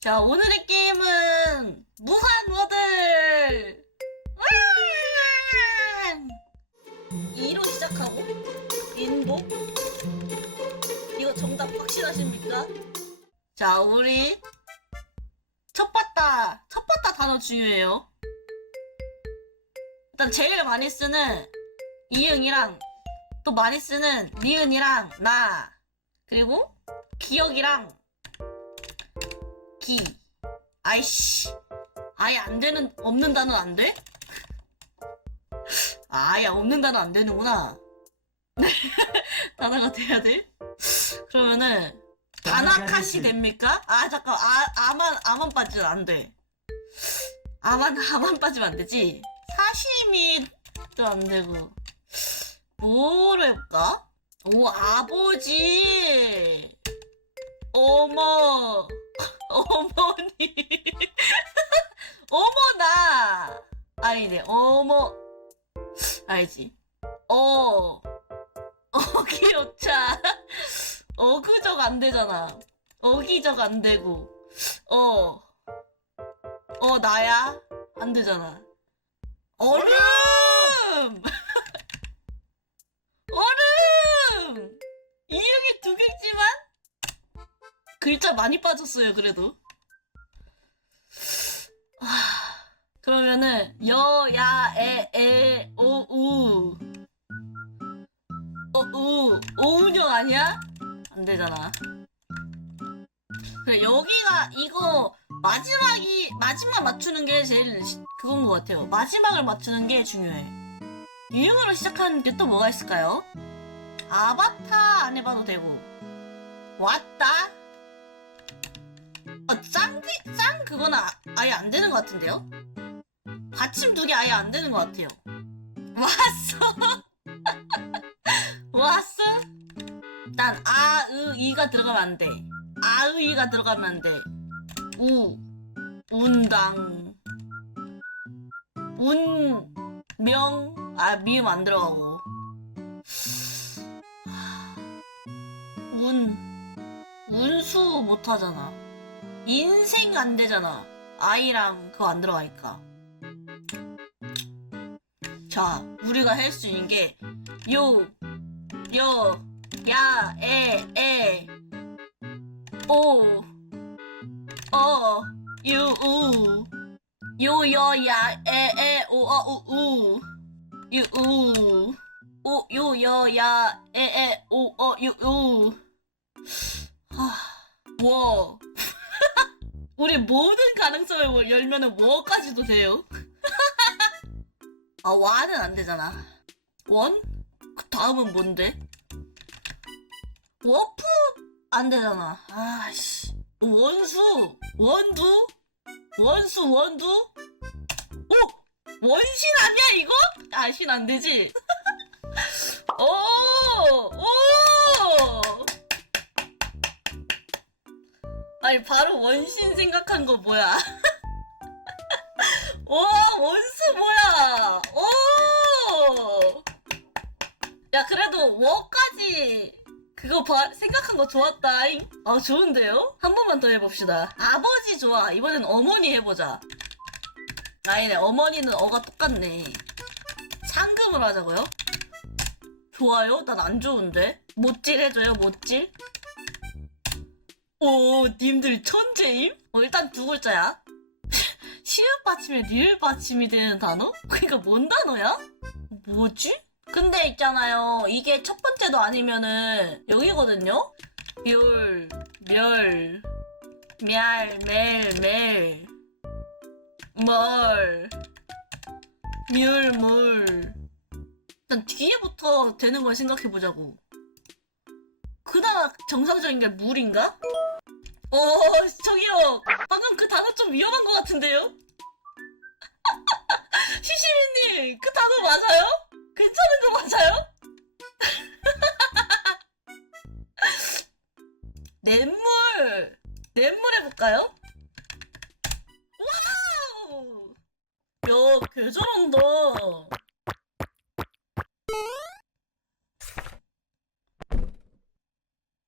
자, 오늘의 게임은 무한 워들! 2로 시작하고 인복 이거 정답 확실하십니까? 자, 우리 첫 봤다 첫 봤다 단어 중요해요. 일단 제일 많이 쓰는 이응이랑 또 많이 쓰는 니은이랑 나 그리고 기억이랑 기. 아이씨. 아예 안 되는 없는 단어 안 돼? 아예 없는 단어 안 되는구나. 네. 단어가 돼야 돼? 그러면은 다나카시 됩니까? 아 잠깐 아 아만 아만 빠지면 안돼. 아만 아만 빠지면 안 되지? 사시미도 안 되고. 뭐로 해볼까? 오 아버지! 어머 어머니. 어머나. 아니네. 어머. 알지. 어. 어기요차 어그적 안 되잖아. 어기적 안 되고. 어. 어, 나야? 안 되잖아. 얼음 글자 많이 빠졌어요 그래도. 아, 그러면은 여 야 에 에 오 우. 어 우. 오운영 아니야? 안 되잖아. 그래 여기가 이거 마지막이 마지막 맞추는 게 제일 시- 그건 것 같아요. 마지막을 맞추는 게 중요해. 유형으로 시작하는 게 또 뭐가 있을까요? 아바타 안 해봐도 되고. 왔다 어, 짱, 짱 그건 아, 아예 안 되는 것 같은데요? 받침 두 개 아예 안 되는 것 같아요. 왔어? 왔어? 난 아, 으, 이가 들어가면 안 돼. 아, 으, 이가 들어가면 안 돼. 우, 운당. 운, 명, 아, 미음 안 들어가고. 하, 운, 운수 못 하잖아. 인생 안 되잖아. 아이랑 그거 안 들어가니까. 자, 우리가 할 수 있는 게, 요, 여, 야, 에, 에, 오, 어, 유, 우, 요, 여, 야, 에, 에, 오, 어, 우, 우, 유, 우, 오, 요, 여, 야, 에, 에, 오, 어, 유, 우. 하, 워. 우리 모든 가능성을 열면은 워까지도 돼요. 아, 와는 안 되잖아. 원? 그 다음은 뭔데? 워프? 안 되잖아. 아씨. 원수? 원두? 원수, 원두? 오! 원신 아니야, 이거? 아, 신 안 되지? 아니 바로 원신 생각한 거 뭐야? 와 원수 뭐야? 오! 야 그래도 워까지 그거 봐, 생각한 거 좋았다잉. 아 좋은데요? 한 번만 더 해봅시다. 아버지 좋아. 이번엔 어머니 해보자. 아니네 어머니는 어가 똑같네. 상금을 하자고요? 좋아요? 난 안 좋은데. 못질 해줘요 못질. 오, 님들 천재임? 어, 일단 두 글자야. 시읒 받침에 리을 받침이 되는 단어? 그니까 뭔 단어야? 뭐지? 근데 있잖아요. 이게 첫 번째도 아니면은 여기거든요? 멸, 멸, 멸, 멜, 멜, 멀, 뮬, 물. 일단 뒤에부터 되는 걸 생각해보자고. 그나마 정상적인 게 물인가? 어, 저기요. 방금 그 단어 좀 위험한 것 같은데요? 시시미님, 그 단어 맞아요? 괜찮은 거 맞아요? 냇물, 냇물 해볼까요? 와우! 야, 개 잘한다.